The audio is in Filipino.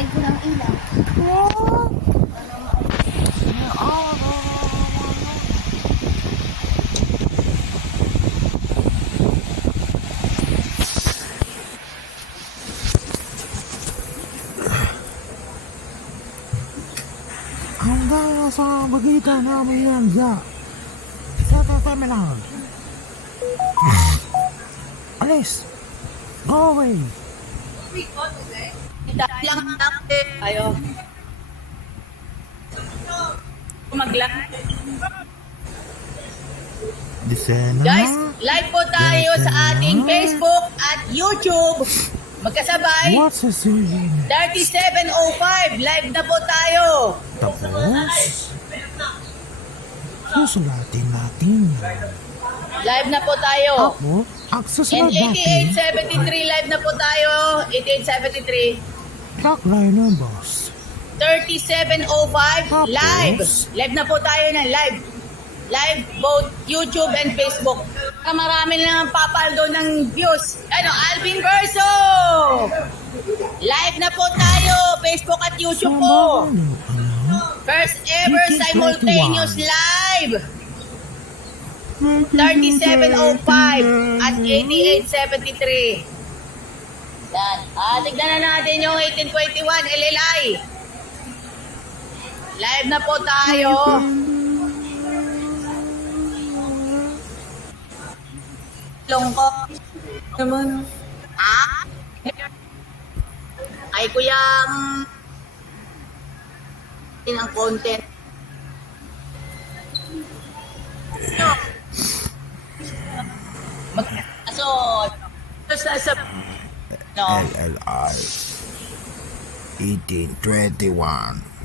Patay ko ng ilaw. Hanggang sa magitan namin yan dyan. Sa terminal. Alis! Go away! Lang natin. Ayo. Maglang. Disena? Guys, live po tayo sa ating Facebook at YouTube. Magkasabay. What's a scene? 37:05. Live na po tayo. Tapos, susulatin natin yan. Live na po tayo. Ako, access And na natin. 8873 live na po tayo. 8873. Backline ng boss. 37:05 live. Tapos? Live na po tayo ng live. Live both YouTube and Facebook. Marami na ang papaldo ng views. Alvin Verso! Live na po tayo. Facebook at YouTube po. First ever simultaneous live. 37:05 at 8873. Yan. Tignan na natin yung 1821 LLI. Live na po tayo. Longko. Naman. Ha? Ay kuyang ang content. Sa no. LLI 1821